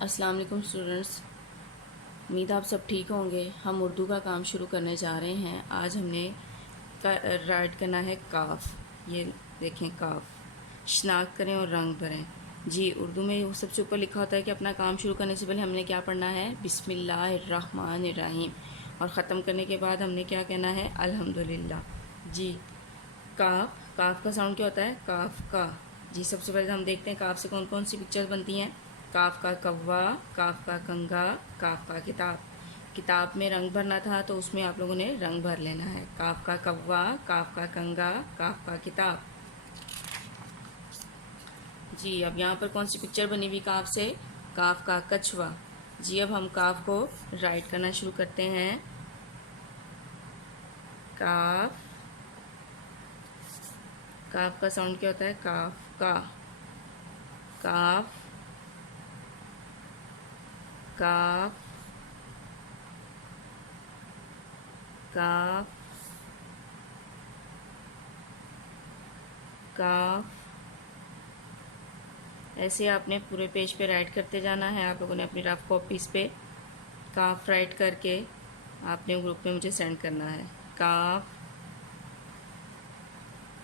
السلام علیکم اسٹوڈنٹس، امید آپ سب ٹھیک ہوں گے۔ ہم اردو کا کام شروع کرنے جا رہے ہیں۔ آج ہم نے رائٹ کرنا ہے کاف۔ یہ دیکھیں کاف، شناخت کریں اور رنگ بھریں۔ جی اردو میں سب سے اوپر لکھا ہوتا ہے کہ اپنا کام شروع کرنے سے پہلے ہم نے کیا پڑھنا ہے؟ بسم اللہ الرحمن الرحیم، اور ختم کرنے کے بعد ہم نے کیا کہنا ہے؟ الحمدللہ۔ جی کاف، کاف کا ساؤنڈ کیا ہوتا ہے؟ کاف کا۔ جی سب سے پہلے ہم دیکھتے ہیں کاف سے کون کون سی پکچرز بنتی ہیں۔ کاف کا کوا، کاف کا کنگا، کاف کا کتاب۔ کتاب میں رنگ بھرنا تھا تو اس میں آپ لوگوں نے رنگ بھر لینا ہے۔ کاف کا کوا، کاف کا کنگا، کاف کا کتاب۔ جی اب یہاں پر کون سی پکچر بنی ہوئی کاف سے؟ کاف کا کچھوا۔ جی اب ہم کاف کو رائٹ کرنا شروع کرتے ہیں۔ کاف، کاف کا ساؤنڈ کیا ہوتا ہے؟ کاف کا۔ کاف، کاف، کاف، کاف۔ ایسے آپ نے پورے پیج پہ رائٹ کرتے جانا ہے۔ آپ لوگوں نے اپنی رف کاپیز پہ کاف رائٹ کر کے آپ نے گروپ میں مجھے سینڈ کرنا ہے۔ کاف،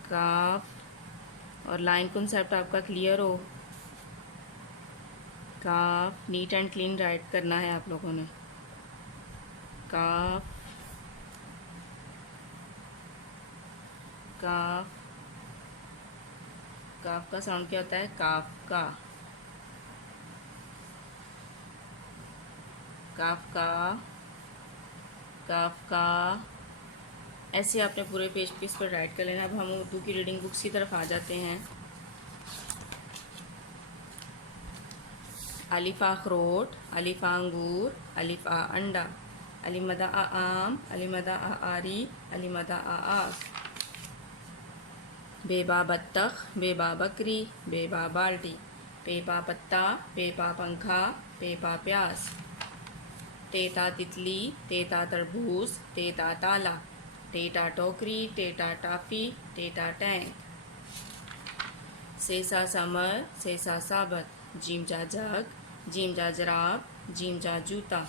کاف، اور لائن کنسیپٹ آپ کا کلیئر ہو۔ کاف، نیٹ اینڈ کلین رائٹ کرنا ہے آپ لوگوں نے۔ کاف، کاف، کاف کا ساؤنڈ کیا ہوتا ہے؟ کاف کا۔ کاف کا، کاف کا۔ ایسے آپ نے پورے پیج پہ اس پر رائٹ کر لینا۔ اب ہم اردو کی ریڈنگ بکس کی طرف آ جاتے ہیں۔ الف آ اخروٹ، الف آ انگور، الف آ انڈا، الف مدہ آ آم، الف مدہ آ آری، الف مدہ آ آگ۔ بے با بطخ، بے با بکری، بے با بالٹی، پے پا پتا، پے پا پنکھا، پے پا پیاس۔ تیتا تتلی، تیتا تربوز، تیتا تالا، ٹیٹا ٹوکری، ٹیٹا ٹافی، ٹیٹا ٹینک۔ سیسا سمر، سیسا ثابت، جیم جا جگ، جیم جا جراب، جیم جا جوتا۔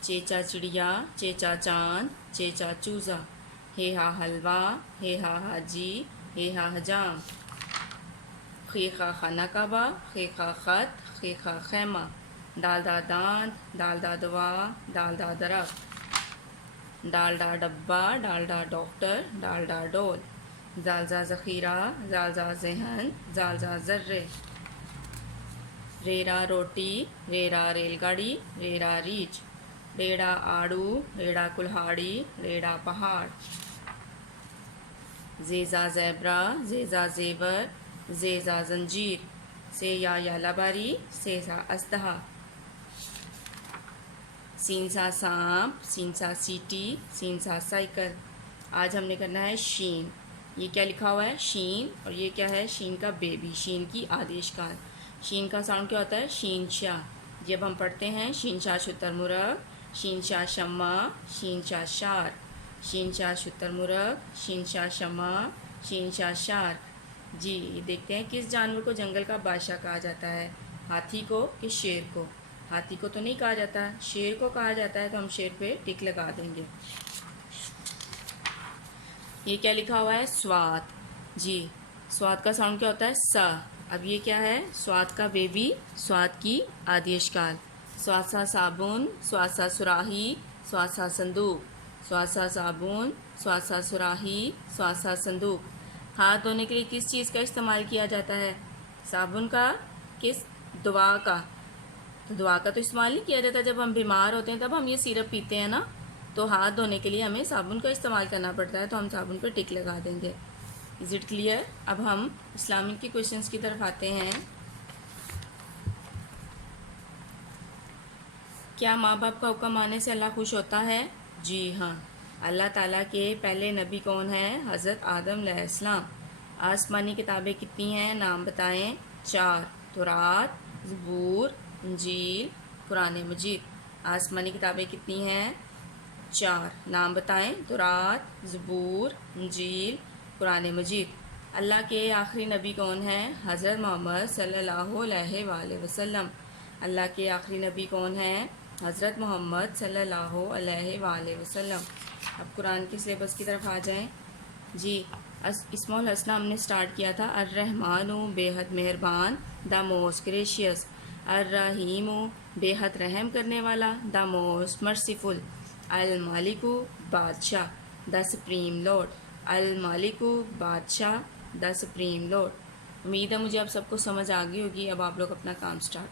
چیچا چڑیا، چیچا چاند، چیچا چوزا، ہے ہا حلوہ، ہے ہا حاجی، ہے ہا حجام۔ خیخا خانہ کعبہ، خیخا خط، خیخا خیمہ، دالدا داند، دالدا دعا، دالدا درخت۔ ڈالڈا ڈبہ، ڈالڈا ڈاکٹر، ڈالڈا ڈول۔ زالزا ذخیرہ، زالزا ذہن، زالزا ذرے۔ ریڑا روٹی، ریڑا ریل گاڑی، ریڑا ریچھ۔ ریڑا آڑو، ریڑا کلہاڑی، ریڑا پہاڑ۔ زیزا زیبرا، زیزا زیور، زیزا زنجیر۔ سیا یا لباری، سیسا اژدہا۔ سین سا سانپ، سین سا سیٹی، سین سا سائیکل۔ آج ہم نے کرنا ہے شین۔ یہ کیا لکھا ہوا ہے؟ شین، اور یہ کیا ہے؟ شین کا بیبی، شین کی آدیش کال۔ شین کا ساؤنڈ کیا ہوتا ہے؟ شین شاہ۔ جب ہم پڑھتے ہیں شین شاہ شتر مرغ، شین شاہ شمع، شین شاہ شار، شین شاہ شتر مرغ، شین شاہ شمع، شین شاہ شار۔ جی دیکھتے ہیں کس جانور کو جنگل کا بادشاہ کہا جاتا ہے؟ ہاتھی کو کہ شیر کو؟ ہاتھی کو تو نہیں کہا جاتا، شیر کو کہا جاتا ہے، تو ہم شیر پہ ٹک لگا دیں گے۔ یہ کیا لکھا ہوا ہے؟ سوات۔ جی سوات کا ساؤنڈ کیا ہوتا ہے؟ سا۔ اب یہ کیا ہے؟ سوات کا بیبی، سوات کی آدیش کال۔ سوات سا صابن، سوات سا سراہی، سوات سا صندوق۔ سوات سا صابن، سوات سا سراہی، سوات سا صندوق۔ ہاتھ دھونے کے لیے کس چیز کا استعمال کیا جاتا ہے؟ صابن کا، کس؟ دوا کا؟ تو دوا کا تو استعمال نہیں کیا جاتا، جب ہم بیمار ہوتے ہیں تب ہم یہ سیرپ پیتے ہیں نا، تو ہاتھ دھونے کے لیے ہمیں صابن کا استعمال کرنا پڑتا ہے، تو ہم صابن پہ ٹک لگا دیں گے۔ Is it clear? اب ہم اسلامک کی کویشچنس کی طرف آتے ہیں۔ کیا ماں باپ کا حکم ماننے سے اللہ خوش ہوتا ہے؟ جی ہاں۔ اللہ تعالیٰ کے پہلے نبی کون ہیں؟ حضرت آدم علیہ السلام۔ آسمانی کتابیں کتنی ہیں؟ نام بتائیں۔ 4، تورات، زبور، انجیل، قرآن مجید۔ آسمانی کتابیں کتنی ہیں؟ 4، نام بتائیں۔ تورات، زبور، انجیل، قرآن مجید۔ اللہ کے آخری نبی کون ہیں؟ حضرت محمد صلی اللہ علیہ وآلہ وسلم۔ اللہ کے آخری نبی کون ہیں؟ حضرت محمد صلی اللہ علیہ وآلہ وسلم۔ اب قرآن کے سلیبس کی طرف آ جائیں۔ جی اسماء الحسنہ ہم نے سٹارٹ کیا تھا، الرحمن بے حد مہربان، دا موسٹ گریشیس، الرحیم بے حد رحم کرنے والا، دا موسٹ مرسیفل، المالک بادشاہ، دا سپریم لارڈ، المالک بادشاہ، دا سپریم لارڈ۔ امید ہے مجھے آپ سب کو سمجھ آ گئی ہوگی۔ اب آپ لوگ اپنا کام سٹارٹ